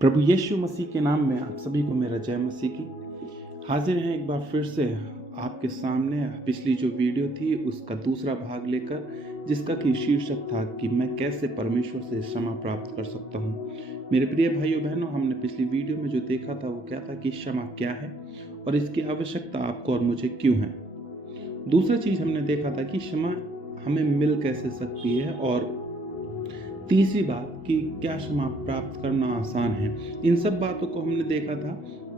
प्रभु यीशु मसीह के नाम में आप सभी को मेरा जय मसीह की। हाजिर हैं एक बार फिर से आपके सामने पिछली जो वीडियो थी उसका दूसरा भाग लेकर, जिसका कि शीर्षक था कि मैं कैसे परमेश्वर से क्षमा प्राप्त कर सकता हूँ। मेरे प्रिय भाइयों बहनों, हमने पिछली वीडियो में जो देखा था वो क्या था कि क्षमा क्या है और इसकी आवश्यकता आपको और मुझे क्यों है। दूसरा चीज हमने देखा था कि क्षमा हमें मिल कैसे सकती है, और तीसरी बात कि क्या क्षमा प्राप्त करना आसान है। इन सब बातों को हमने देखा था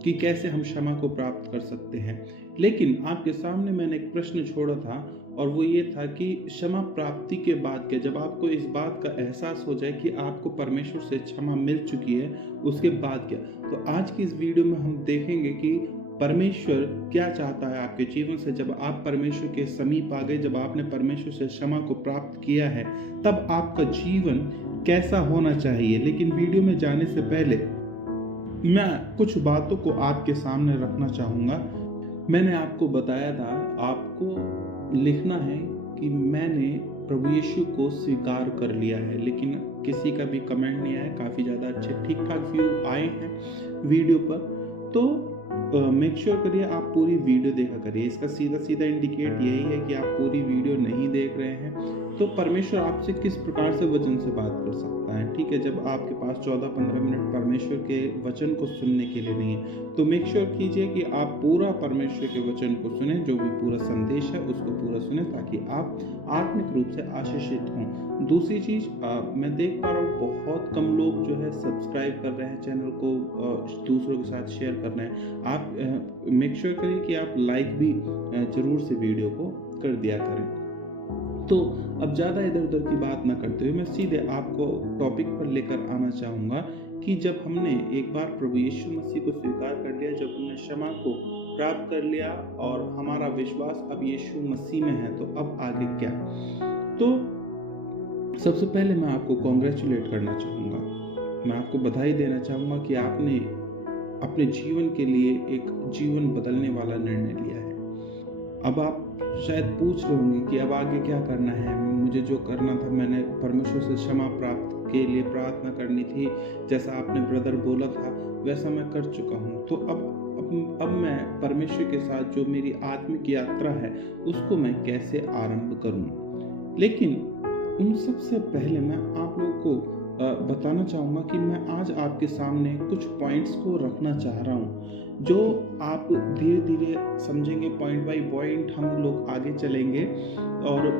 कि कैसे हम क्षमा को प्राप्त कर सकते हैं। लेकिन आपके सामने मैंने एक प्रश्न छोड़ा था, और वो ये था कि क्षमा प्राप्ति के बाद क्या, जब आपको इस बात का एहसास हो जाए कि आपको परमेश्वर से क्षमा मिल चुकी है, उसके बाद क्या। तो आज की इस वीडियो में हम देखेंगे कि परमेश्वर क्या चाहता है आपके जीवन से। जब आप परमेश्वर के समीप आ गए, जब आपने परमेश्वर से क्षमा को प्राप्त किया है, तब आपका जीवन कैसा होना चाहिए। लेकिन वीडियो में जाने से पहले मैं कुछ बातों को आपके सामने रखना चाहूँगा। मैंने आपको बताया था, आपको लिखना है कि मैंने प्रभु यीशु को स्वीकार कर लिया है, लेकिन किसी का भी कमेंट नहीं आया। काफ़ी ज़्यादा अच्छे ठीक ठाक व्यू आए हैं वीडियो पर। तो मेक श्योर करिए आप पूरी वीडियो देखा करिए। इसका सीधा सीधा इंडिकेट यही है कि आप पूरी वीडियो नहीं देख रहे हैं। तो परमेश्वर आपसे किस प्रकार से वचन से बात कर सकता है, ठीक है, जब आपके पास 14-15 मिनट परमेश्वर के वचन को सुनने के लिए नहीं है। तो मेक श्योर कीजिए कि आप पूरा परमेश्वर के वचन को सुने, जो भी पूरा संदेश है उसको पूरा सुने, ताकि आप आत्मिक रूप से आशीषित हों। दूसरी चीज, मैं देख पा रहा हूँ बहुत कम लोग जो है सब्सक्राइब कर रहे हैं चैनल को, दूसरों के साथ शेयर कर रहे हैं। आप मेक श्योर करिए कि आप लाइक भी जरूर से वीडियो को कर दिया करें। तो अब ज़्यादा इधर उधर की बात ना करते हुए मैं सीधे आपको टॉपिक पर लेकर आना चाहूँगा कि जब हमने एक बार प्रभु यीशु मसीह को स्वीकार कर लिया, जब हमने क्षमा को प्राप्त कर लिया और हमारा विश्वास अब यीशु मसीह में है, तो अब आगे क्या। तो सबसे पहले मैं आपको कॉन्ग्रेचुलेट करना चाहूँगा, मैं आपको बधाई देना चाहूँगा कि आपने अपने जीवन के लिए एक जीवन बदलने वाला निर्णय लिया है। अब आप शायद पूछ रहे होंगे कि अब आगे क्या करना है। मुझे जो करना था, मैंने परमेश्वर से क्षमा प्राप्त के लिए प्रार्थना करनी थी, जैसा आपने ब्रदर बोला था वैसा मैं कर चुका हूँ। तो अब मैं परमेश्वर के साथ जो मेरी आत्मिक यात्रा है उसको मैं कैसे आरंभ करूँ। लेकिन उन सबसे पहले मैं आप लोगों को बताना चाहूँगा कि मैं आज आपके सामने कुछ पॉइंट्स को रखना चाह रहा हूँ, जो आप धीरे धीरे समझेंगे। पॉइंट बाय पॉइंट हम लोग आगे चलेंगे और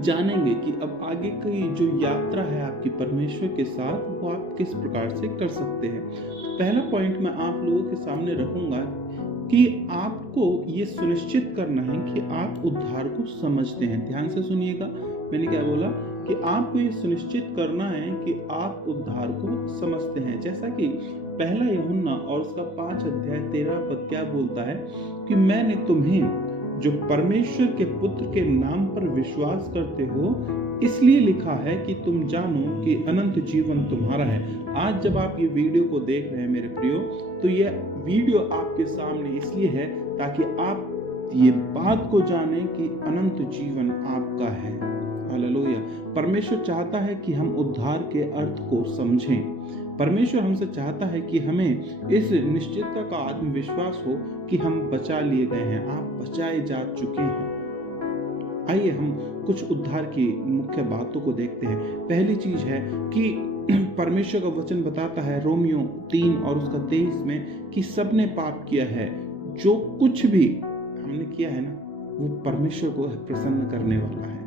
जानेंगे कि अब आगे की जो यात्रा है आपकी परमेश्वर के साथ, वो आप किस प्रकार से कर सकते हैं। पहला पॉइंट मैं आप लोगों के सामने रखूंगा कि आपको ये सुनिश्चित करना है कि आप उद्धार को समझते हैं। ध्यान से सुनिएगा, मैंने क्या बोला कि आपको ये सुनिश्चित करना है कि आप उद्धार को समझते हैं। जैसा कि पहला यूहन्ना और उसका 5 अध्याय 13 पद क्या बोलता है कि मैंने तुम्हें जो परमेश्वर के पुत्र के नाम पर विश्वास करते हो इसलिए लिखा है कि तुम जानो कि अनंत जीवन तुम्हारा है। आज जब आप ये वीडियो को देख रहे हैं मेरे प्रियो, तो ये वीडियो आपके सामने इसलिए है ताकि आप ये बात को जानें कि अनंत जीवन आपका है। हालेलुया। परमेश्वर चाहता है कि हम उद्धार के अर्थ को समझें। परमेश्वर हमसे चाहता है कि हमें इस निश्चितता का आत्मविश्वास हो कि हम बचा लिए गए हैं, आप बचाए जा चुके हैं। आइए हम कुछ उद्धार की मुख्य बातों को देखते हैं। पहली चीज है कि परमेश्वर का वचन बताता है रोमियो 3 और उसका 23 में कि सबने पाप किया है। जो कुछ भी हमने किया है ना, वो परमेश्वर को प्रसन्न करने वाला है।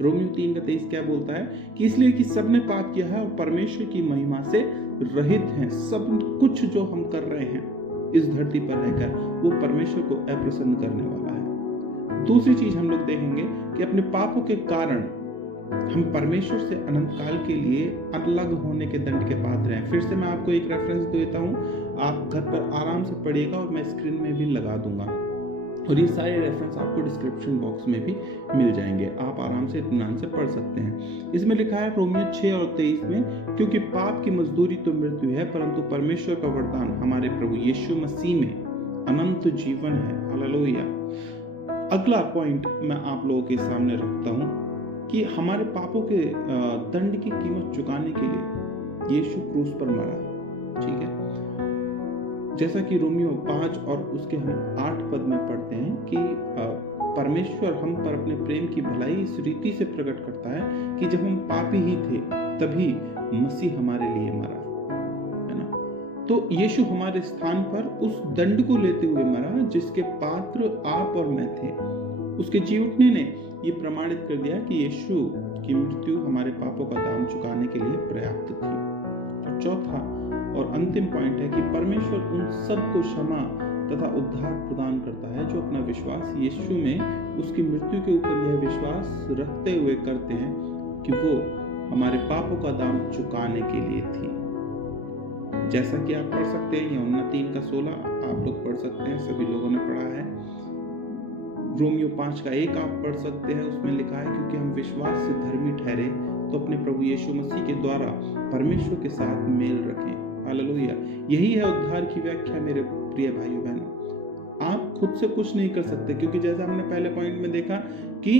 रोमियो 3 का 23 क्या बोलता है कि इसलिए कि सबने पाप किया है और परमेश्वर की महिमा से रहित हैं। सब कुछ जो हम कर रहे हैं इस धरती पर रहकर, वो परमेश्वर को अप्रसन्न करने वाला है। दूसरी चीज हम लोग देखेंगे कि अपने पापों के कारण हम परमेश्वर से अनंत काल के लिए अलग होने के दंड के पात्र हैं। फिर से मैं आपको एक रेफरेंस देता हूँ, आप घर पर आराम से पढ़िएगा और मैं स्क्रीन में भी लगा दूंगा, और ये सारे रेफरेंस आपको डिस्क्रिप्शन बॉक्स में भी मिल जाएंगे। आप आराम से इत्मीनान से पढ़ सकते हैं। इसमें लिखा है रोमियो 6 और 23 में, क्योंकि पाप की मजदूरी तो मृत्यु है, परंतु परमेश्वर का वरदान हमारे प्रभु यीशु मसीह में अनंत जीवन है। हालेलुया। अगला पॉइंट मैं आप लोगों के सामने रखता हूँ कि हमारे पापों के दंड की कीमत चुकाने के लिए यीशु क्रूस पर मरा। ठीक है। जैसा कि रोमियो 5 और उसके हम 8 पद में पढ़ते हैं कि परमेश्वर हम पर अपने प्रेम की भलाई इस रीति से प्रकट करता है कि जब हम पापी ही थे तभी मसीह हमारे लिए मरा, है ना। तो यीशु हमारे स्थान पर उस दंड को लेते हुए मरा जिसके पात्र आप और मैं थे। उसके जी उठने ने ये प्रमाणित कर दिया कि यीशु की मृत्यु हमारे पापों का दाम चुकाने के लिए पर्याप्त थी। और चौथा और अंतिम पॉइंट है कि परमेश्वर उन सबको क्षमा तथा उद्धार प्रदान करता है जो अपना विश्वास यीशु में उसकी मृत्यु के ऊपर यह विश्वास रखते हुए करते हैं कि वो हमारे पापों का दाम चुकाने के लिए थी। जैसा कि आप पढ़ सकते हैं यूहन्ना 3:16 आप लोग पढ़ सकते हैं, सभी लोगों ने पढ़ा है। रोमियो 5:1 आप पढ़ सकते हैं, उसमें लिखा है क्योंकि हम विश्वास से धर्मी ठहरे तो अपने प्रभु यीशु मसीह के द्वारा परमेश्वर के साथ मेल रखें। हालेलुया। यही है उद्धार की व्याख्या मेरे प्रिय भाइयों बहनों। आप खुद से कुछ नहीं कर सकते, क्योंकि जैसा हमने पहले पॉइंट में देखा कि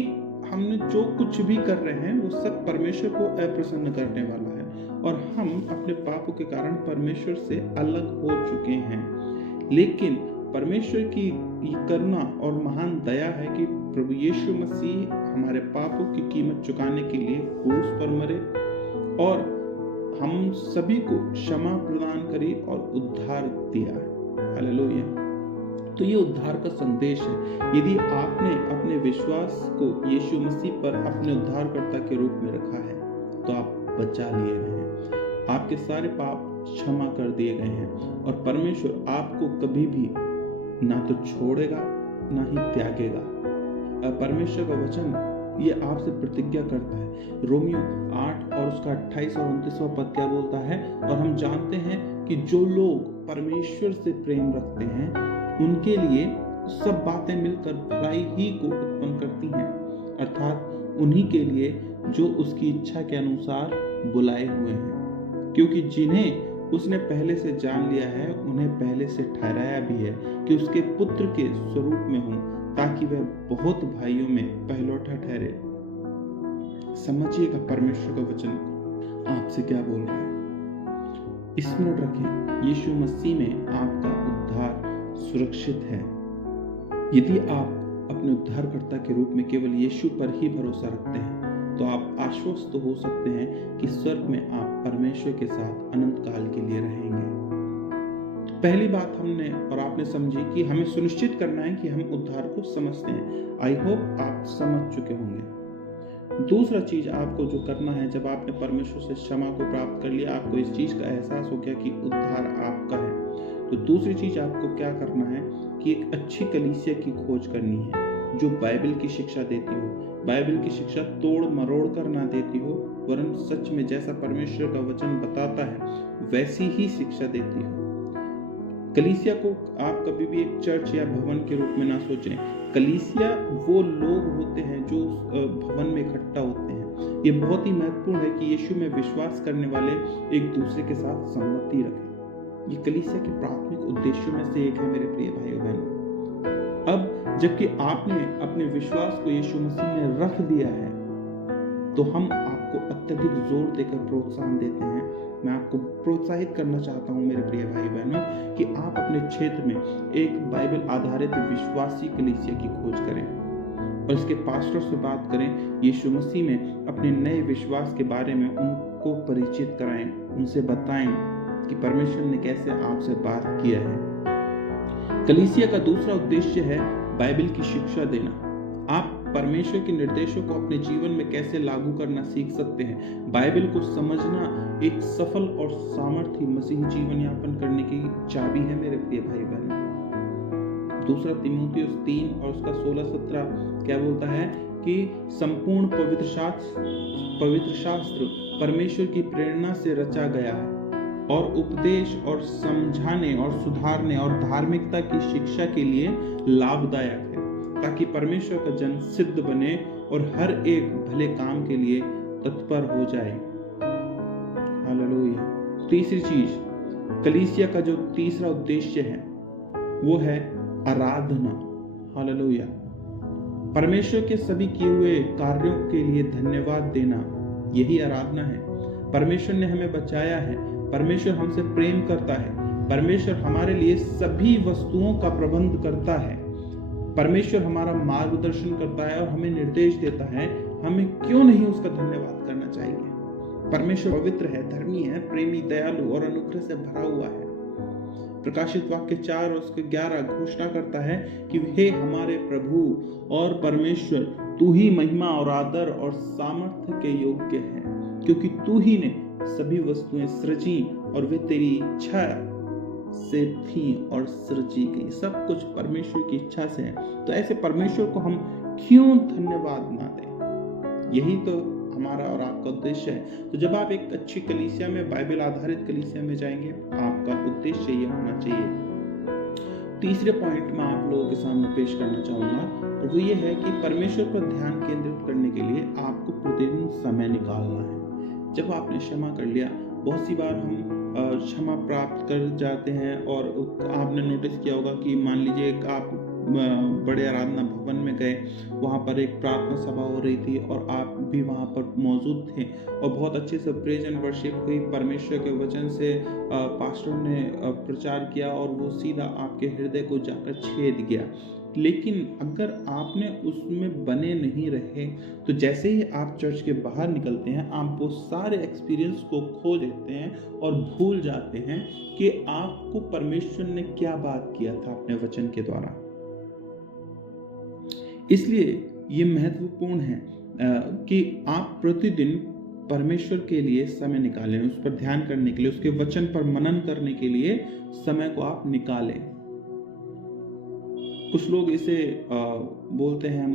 हमने जो कुछ भी कर रहे हैं वो सब परमेश्वर को अप्रसन्न करने वाला है और हम अपने पापों के कारण परमेश्वर से अलग हो चुके हैं। लेकिन परमेश्वर की करुणा और महान दया है कि प्रभु यीशु मसीह हमारे पापों की कीमत चुकाने के लिए क्रूस पर मरे और हम सभी को क्षमा प्रदान करी और उद्धार दिया है। हालेलुया। तो ये उद्धार का संदेश है। यदि आपने अपने विश्वास को यीशु मसीह पर अपने उद्धारकर्ता के रूप में रखा है तो आप बचा लिए गए हैं, आपके सारे पाप क्षमा कर दिए गए हैं और परमेश्वर आपको कभी भी ना तो छोड़ेगा ना ही त्यागेगा। परमेश्वर का वचन ये आपसे प्रतिज्ञा करता है। रोमियो 8 और उसका 28 और 29वां पद क्या बोलता है? और हम जानते हैं कि जो लोग परमेश्वर से प्रेम रखते हैं उनके लिए सब बातें मिलकर भलाई ही को उत्पन्न करती हैं, अर्थात उन्हीं के लिए जो उसकी इच्छा के अनुसार बुलाए हुए हैं। क्योंकि जिन्हें उसने पहले से जान लिया है उन्हें पहले से ठहराया भी है कि उसके पुत्र के स्वरूप में हों, ताकि वह बहुत भाइयों में पहलौठा ठहरे। समझिएगा परमेश्वर का वचन आपसे क्या बोल रहा है। स्मरण रखें, यीशु मसीह में आपका उद्धार सुरक्षित है। यदि आप अपने उद्धारकर्ता के रूप में केवल यीशु पर ही भरोसा रखते हैं तो आप आश्वस्त हो सकते हैं कि स्वर्ग में आप परमेश्वर के साथ अनंत काल के लिए रहेंगे। पहली बात हमने और आपने समझी कि हमें सुनिश्चित करना है कि हम उद्धार को समझते हैं। आई होप आप समझ चुके होंगे। दूसरा चीज आपको जो करना है, जब आपने परमेश्वर से क्षमा को प्राप्त कर लिया, आपको इस चीज का एहसास हो गया कि उद्धार आपका है, तो दूसरी चीज आपको क्या करना है कि एक अच्छी कलीसिया की खोज करनी है जो बाइबल की शिक्षा देती हो। बाइबल की शिक्षा तोड़ मरोड़ कर ना देती हो, वरन सच में जैसा परमेश्वर का वचन बताता है वैसी ही शिक्षा देती हो। कलीसिया को आप कभी भी एक चर्च या भवन के रूप में ना सोचें। कलीसिया वो लोग होते हैं जो भवन में इकट्ठा होते हैं। ये बहुत ही महत्वपूर्ण है कि यीशु में विश्वास करने वाले एक दूसरे के साथ संगति रखें। ये कलीसिया के प्राथमिक उद्देश्यों में से एक है मेरे प्रिय भाइयों बहनों। अब जबकि आपने अपने विश्वास को यीशु मसीह में रख दिया है तो हम आपको अत्यधिक जोर देकर प्रोत्साहन देते हैं। मैं आपको प्रोत्साहित करना चाहता हूं मेरे प्रिय भाई बहनों कि आप अपने क्षेत्र में एक बाइबल आधारित विश्वासी कलीसिया की खोज करें और इसके पास्टर से बात करें। यीशु मसीह में अपने नए विश्वास के बारे में उनको परिचित कराएं, उनसे बताएं कि परमेश्वर ने कैसे आपसे बात किया है। कलीसिया का दूसरा उद्देश्य है बाइबल की शिक्षा देना। आप परमेश्वर के निर्देशों को अपने जीवन में कैसे लागू करना सीख सकते हैं। बाइबल को समझना एक सफल और सामर्थी मसीही जीवन यापन करने की चाबी है मेरे प्रिय भाई बहनों। दूसरा तीमुथियुस 3 और उसका 16-17 क्या बोलता है कि संपूर्ण पवित्र शास्त्र परमेश्वर की प्रेरणा से रचा गया है और उपदेश और समझाने और सुधारने और धार्मिकता की शिक्षा के लिए लाभदायक है, ताकि परमेश्वर का जन सिद्ध बने और हर एक भले काम के लिए तत्पर हो जाए। हालेलुया। तीसरी चीज, कलीसिया का जो तीसरा उद्देश्य है वो है आराधना। हालेलुया। परमेश्वर के सभी किए हुए कार्यों के लिए धन्यवाद देना, यही आराधना है। परमेश्वर ने हमें बचाया है, परमेश्वर हमसे प्रेम करता है, परमेश्वर हमारे लिए सभी वस्तुओं का प्रबंध करता है, परमेश्वर हमारा मार्गदर्शन करता है और हमें निर्देश देता है, हमें क्यों नहीं उसका धन्यवाद करना चाहिए। परमेश्वर पवित्र है, धर्मी है, प्रेमी, दयालु और अनुग्रह से भरा हुआ है। प्रकाशित वाक्य 4 और उसके 11 घोषणा करता है कि हे हमारे प्रभु और परमेश्वर, तू ही महिमा और आदर और सामर्थ्य के योग्य है, क्योंकि तू ही ने सभी वस्तुएं सृजी और वे तेरी इच्छा से थी और सृजी गई। सब कुछ परमेश्वर की इच्छा से है, तो ऐसे परमेश्वर को हम क्यों धन्यवाद ना दें। यही तो हमारा और आपका उद्देश्य है। तो जब आप एक अच्छी कलीसिया में, बाइबल आधारित कलीसिया में जाएंगे, आपका उद्देश्य ये होना चाहिए। तीसरे पॉइंट में आप लोगों के सामने पेश करना चाहूंगा, और वो ये है कि परमेश्वर पर ध्यान केंद्रित करने के लिए आपको प्रतिदिन समय निकालना है। जब आपने क्षमा कर लिया, बहुत सी बार हम क्षमा प्राप्त कर जाते हैं, और आपने नोटिस किया होगा कि मान लीजिए आप बड़े आराधना भवन में गए, वहाँ पर एक प्रार्थना सभा हो रही थी और आप भी वहाँ पर मौजूद थे और बहुत अच्छे से प्रेज एंड वर्शिप हुई, परमेश्वर के वचन से पास्टर ने प्रचार किया और वो सीधा आपके हृदय को जाकर छेद गया। लेकिन अगर आपने उसमें बने नहीं रहे, तो जैसे ही आप चर्च के बाहर निकलते हैं, आप वो सारे एक्सपीरियंस को खो देते हैं और भूल जाते हैं कि आपको परमेश्वर ने क्या बात किया था अपने वचन के द्वारा। इसलिए ये महत्वपूर्ण है कि आप प्रतिदिन परमेश्वर के लिए समय निकालें, उस पर ध्यान करने के लिए, उसके वचन पर मनन करने के लिए समय को आप निकालें। कुछ लोग इसे बोलते हैं,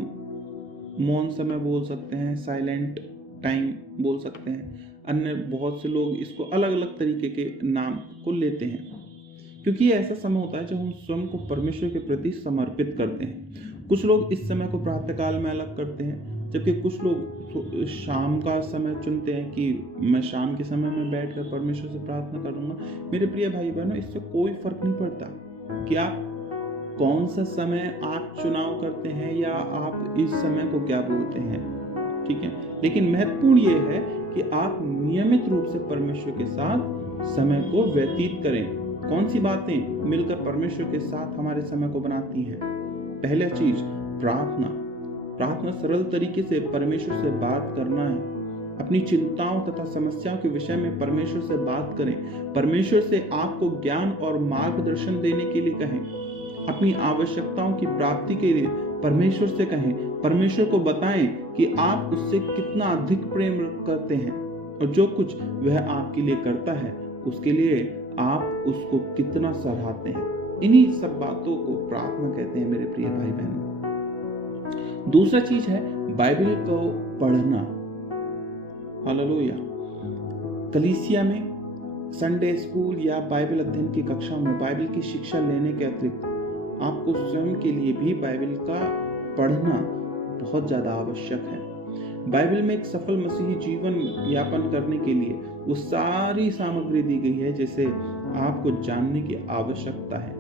मौन समय बोल सकते हैं, साइलेंट टाइम बोल सकते हैं, अन्य बहुत से लोग इसको अलग अलग तरीके के नाम को लेते हैं, क्योंकि ये ऐसा समय होता है जब हम स्वयं को परमेश्वर के प्रति समर्पित करते हैं। कुछ लोग इस समय को प्रातःकाल में अलग करते हैं, जबकि कुछ लोग शाम का समय चुनते हैं कि मैं शाम के समय में बैठकर परमेश्वर से प्रार्थना करूंगा। मेरे प्रिय भाई बहनों, इससे कोई फर्क नहीं पड़ता कि आप कौन सा समय आप चुनाव करते हैं या आप इस समय को क्या बोलते हैं, ठीक है। लेकिन महत्वपूर्ण ये है कि आप नियमित रूप से परमेश्वर के साथ समय को व्यतीत करें। कौन सी बातें मिलकर परमेश्वर के साथ हमारे समय को बनाती हैं? पहला चीज प्रार्थना। प्रार्थना सरल तरीके से परमेश्वर से बात करना है। अपनी चिंताओं तथा समस्याओं के विषय में परमेश्वर से बात करें। परमेश्वर से आपको ज्ञान और मार्गदर्शन देने के लिए कहें। अपनी आवश्यकताओं की प्राप्ति के लिए परमेश्वर से कहें। परमेश्वर को बताएं कि आप उससे कितना अधिक प्रेम करते हैं और जो कुछ वह आपके लिए करता है उसके लिए आप उसको कितना सराहते हैं। इन्हीं सब बातों को प्रार्थना कहते हैं मेरे प्रिय भाई बहनों। दूसरा चीज है बाइबल को पढ़ना। हालेलुया। कलीसिया में, संडे स्कूल या बाइबल अध्ययन की कक्षाओं में बाइबल की शिक्षा लेने के अतिरिक्त आपको स्वयं के लिए भी बाइबल का पढ़ना बहुत ज्यादा आवश्यक है। बाइबल में एक सफल मसीही जीवन यापन करने के लिए वो सारी सामग्री दी गई है जिसे आपको जानने की आवश्यकता है।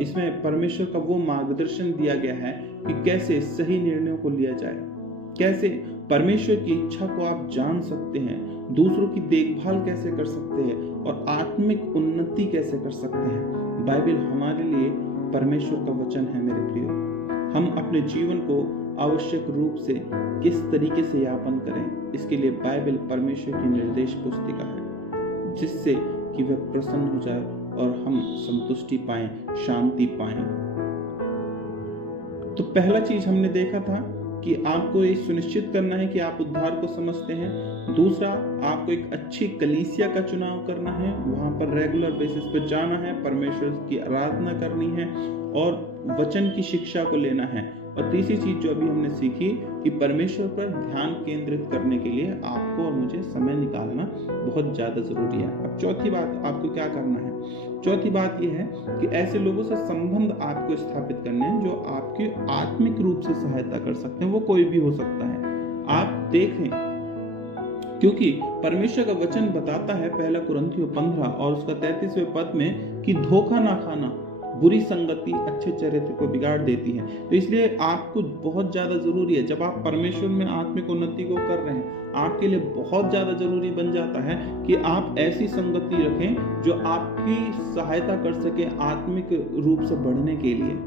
इसमें परमेश्वर का वो मार्गदर्शन दिया गया है कि कैसे सही निर्णयों को लिया जाए, कैसे परमेश्वर की इच्छा को आप जान सकते हैं, दूसरों की देखभाल कैसे कर सकते हैं और आत्मिक उन्नति कैसे कर सकते हैं। बाइबल हमारे लिए परमेश्वर का वचन है मेरे प्रियो। हम अपने जीवन को आवश्यक रूप से किस तरीके से यापन करें, इसके लिए बाइबल परमेश्वर की निर्देश पुस्तिका है, जिससे कि वह प्रसन्न हो जाए और हम संतुष्टि पाएं, शांति पाएं। तो पहला चीज हमने देखा था कि आपको ये सुनिश्चित करना है कि आप उद्धार को समझते हैं। दूसरा, आपको एक अच्छी कलीसिया का चुनाव करना है, वहां पर रेगुलर बेसिस पर जाना है, परमेश्वर की आराधना करनी है और वचन की शिक्षा को लेना है। और तीसरी चीज जो अभी हमने सीखी कि परमेश्वर पर ध्यान केंद्रित करने के लिए आपको और मुझे समय निकालना बहुत ज्यादा जरूरी है। अब चौथी बात आपको क्या करना है? चौथी बात यह है कि ऐसे लोगों से संबंध आपको स्थापित करने हैं जो आपकी आत्मिक रूप से सहायता कर सकते हैं। वो कोई भी हो सकता है। आप देखें, क्योंकि परमेश्वर का वचन बताता है 1 कुरिन्थियों 15 और उसका 33वें पद में कि धोखा ना खाना, बुरी संगति अच्छे चरित्र को बिगाड़ देती है। तो इसलिए आपको बहुत ज़्यादा ज़रूरी है, जब आप परमेश्वर में आत्मिक उन्नति को कर रहे हैं, आपके लिए बहुत ज़्यादा ज़रूरी बन जाता है कि आप ऐसी संगति रखें जो आपकी सहायता कर सके आत्मिक रूप से बढ़ने के लिए।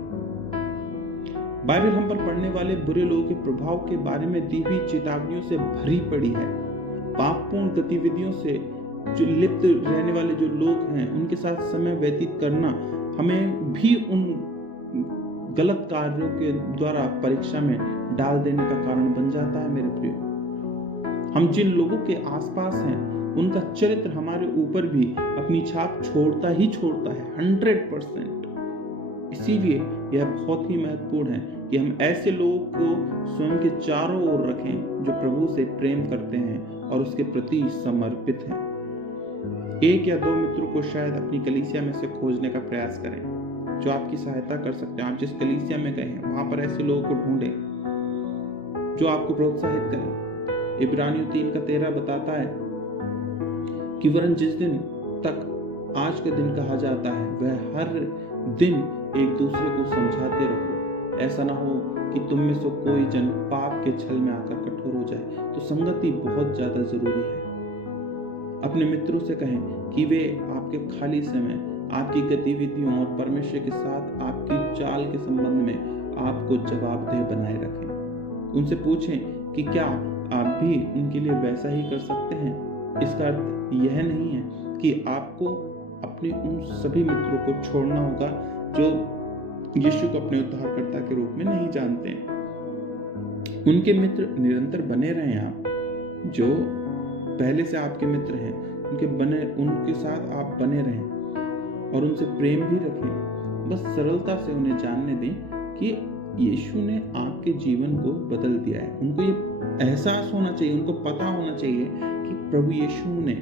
बाइबल हम पर पड़ने वाले बुरे लोगों के प्रभाव के बारे में दी हुई चेतावनियों से भरी पड़ी है। पापपूर्ण गतिविधियों से जो लिप्त रहने वाले जो लोग हैं, उनके साथ समय व्यतीत करना हमें भी उन गलत कार्यों के द्वारा परीक्षा में डाल देने का कारण बन जाता है। मेरे प्रियो, हम जिन लोगों के आसपास हैं, उनका चरित्र हमारे ऊपर भी अपनी छाप छोड़ता ही छोड़ता है 100%। इसीलिए यह बहुत ही महत्वपूर्ण है कि हम ऐसे लोगों को स्वयं के चारों ओर रखें जो प्रभु से प्रेम करते हैं और उसके प्रति समर्पित हैं। 1 या 2 मित्रों को शायद अपनी कलीसिया में से खोजने का प्रयास करें जो आपकी सहायता कर सकते हैं। आप जिस कलीसिया में गए हैं वहां पर ऐसे लोगों को ढूंढें जो आपको प्रोत्साहित करें। इब्रानियों 3:13 बताता है कि वरन जिस दिन तक आज के दिन कहा जाता है, वह हर दिन एक दूसरे को समझाते रहो, ऐसा ना हो कि तुम में से कोई जन पाप के छल में आकर कठोर हो जाए। तो संगति बहुत ज्यादा जरूरी है। अपने मित्रों से कहें कि वे आपके खाली समय, आपकी गतिविधियों और परमेश्वर के साथ आपकी चाल के संबंध में आपको जवाबदेह बनाए रखें। उनसे पूछें कि क्या आप भी उनके लिए वैसा ही कर सकते हैं। इसका अर्थ यह नहीं है कि आपको अपने उन सभी मित्रों को छोड़ना होगा जो यीशु को अपने उद्धारकर्ता के रूप में नहीं जानते। उनके मित्र निरंतर बने रहें। आप जो पहले से आपके मित्र हैं, उनके साथ आप बने रहें और उनसे प्रेम भी रखें। बस सरलता से उन्हें जानने दें कि यीशु ने आपके जीवन को बदल दिया है। उनको ये एहसास होना चाहिए, उनको पता होना चाहिए कि प्रभु यीशु ने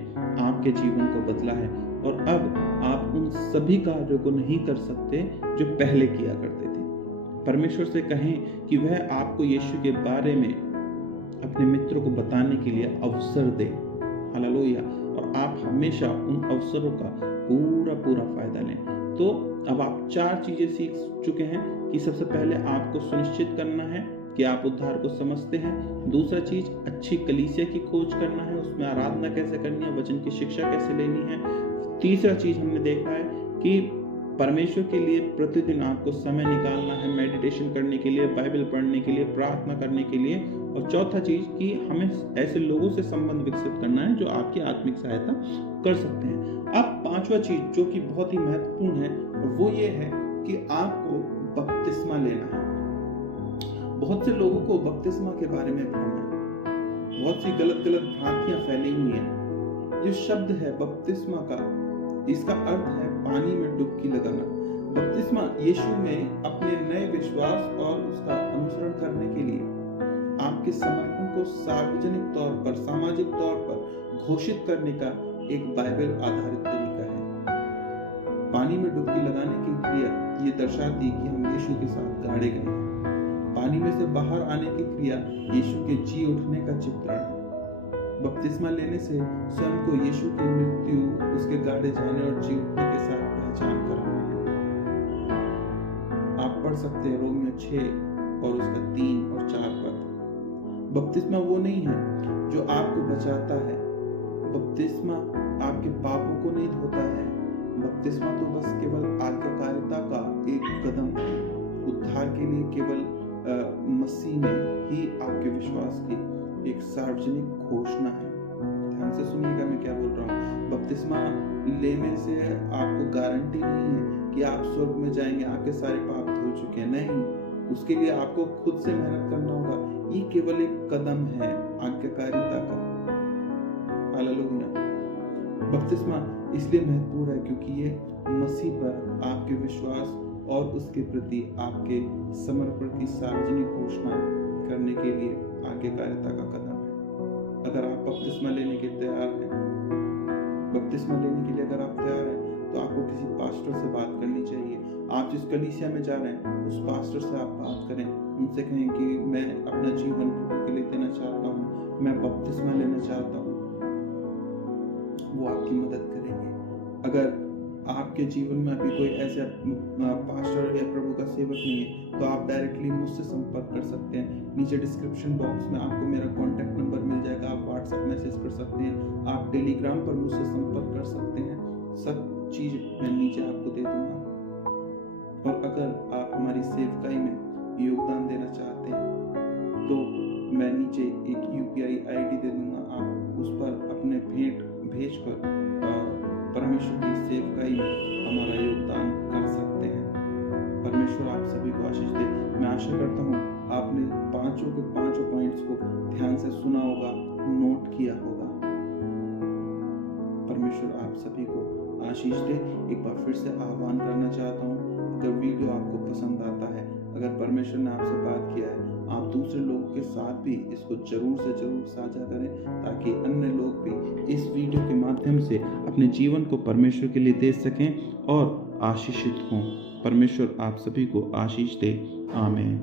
आपके जीवन को बदला है और अब आप उन सभी कार्यों को नहीं कर सकते जो पहले किया करते थे। परमेश्वर से कहें कि वह आपको यीशु के बारे में अपने मित्रों को बताने के लिए अवसर दे। हालेलुया। और आप हमेशा उन अवसरों का पूरा फायदा लें। तो अब आप 4 चीजें सीख चुके हैं कि सबसे पहले आपको सुनिश्चित करना है कि आप उद्धार को समझते हैं। दूसरा चीज, अच्छी कलीसिया की खोज करना है, उसमें आराधना कैसे करनी है, वचन की शिक्षा कैसे लेनी है। तीसरा चीज हमने देखा है कि परमेश्वर के लिए प्रतिदिन आपको समय निकालना है, मेडिटेशन करने के लिए, बाइबल पढ़ने के लिए, प्रार्थना करने के लिए। और चौथा चीज कि हमें ऐसे लोगों से संबंध विकसित करना है जो आपकी आत्मिक सहायता कर सकते हैं। अब 5वां चीज जो कि बहुत ही महत्वपूर्ण है, और वो ये है कि आपको बपतिस्मा लेना है। बहुत से लोगों को बपतिस्मा के बारे में भ्रम है, बहुत सी गलत भ्रांतियां फैली हुई हैं। जो शब्द है बपतिस्मा का, इसका अर्थ है पानी में डुबकी लगाना। बपतिस्मा यीशु में अपने नए विश्वास और उसका अनुसरण करने के लिए आपके समर्पण को सार्वजनिक तौर पर, सामाजिक तौर पर घोषित करने का एक बाइबल आधारित तरीका है। पानी में डुबकी लगाने की क्रिया ये दर्शाती कि हम यीशु के साथ गाड़े गए हैं। पानी में से बाहर आने की क्रिया यीशु के जी उठने का चित्रण है। बपतिस्मा लेने से स्वयं को यीशु की मृत्यु, उसके गाड़े जाने और जी उठने के साथ पहचान कराना है। आप पढ़ सकते हैं रोमियो 6 और उसका 3 और 4 पद। बपतिस्मा वो नहीं है जो आपको बचाता है। बपतिस्मा आपके पापों को नहीं धोता है। बपतिस्मा तो बस केवल आज्ञाकारिता का एक कदम है। उद्धार के लिए केवल मसीह में ही आपके विश्वास की एक सार्वजनिक घोषणा है। ध्यान से सुनिएगा मैं क्या बोल रहा हूँ। बपतिस्मा लेने से आपको गारंटी नहीं है कि आप स्वर्ग में जाएंगे, आपके सारे पाप धुल चुके हैं। नहीं, उसके लिए आपको खुद से मेहनत करना होगा। ये केवल एक कदम है आज्ञाकारिता का। हालेलुया। बपतिस्मा इसलिए महत्वपूर्ण है क्योंकि ये मसीह पर आपके विश्वास और उसके प्रति आपके समर्पण की सार्वजनिक घोषणा करने के लिए आज्ञाकारिता का कदम है। अगर आप बपतिस्मा लेने के तैयार हैं, बपतिस्मा लेने के लिए अगर आप तैयार हैं, तो आपको किसी पास्टर से बात करनी चाहिए। आप जिस कलीसिया में जा रहे हैं उस पास्टर से आप बात करें, उनसे कहें कि मैं अपना जीवन प्रभु के लिए देना चाहता हूँ, मैं बपतिस्मा लेना चाहता हूँ। वो आपकी मदद करेंगे। अगर आपके जीवन में अभी कोई ऐसे पास्टर या प्रभु का सेवक नहीं है तो आप डायरेक्टली मुझसे संपर्क कर सकते हैं। नीचे डिस्क्रिप्शन बॉक्स में आपको मेरा कॉन्टैक्ट नंबर मिल जाएगा, आप व्हाट्सएप मैसेज कर सकते हैं, आप टेलीग्राम पर मुझसे संपर्क कर सकते हैं। सब चीज़ मैं नीचे आपको दे दूंगा। और अगर आप हमारी सेवकाई में योगदान देना चाहते हैं तो मैं नीचे एक UPI ID दे दूंगा, आप उस पर अपने भेंट भेजकर परमेश्वर की सेवकाई में हमारा योगदान कर सकते हैं। परमेश्वर आप सभी को आशीष दे। मैं आशा करता हूँ आपने पांचों के पांचों पॉइंट्स को ध्यान से सुना होगा, नोट किया होगा। परमेश्वर आप सभी को आशीष दे। एक बार फिर से आह्वान करना चाहता हूँ, अगर वीडियो आपको पसंद आता है, अगर परमेश्वर ने आपसे बात किया है, आप दूसरे लोगों के साथ भी इसको जरूर से जरूर साझा करें ताकि अन्य लोग भी इस वीडियो के माध्यम से अपने जीवन को परमेश्वर के लिए दे सकें और आशीषित हों। परमेश्वर आप सभी को आशीष दे। आमीन।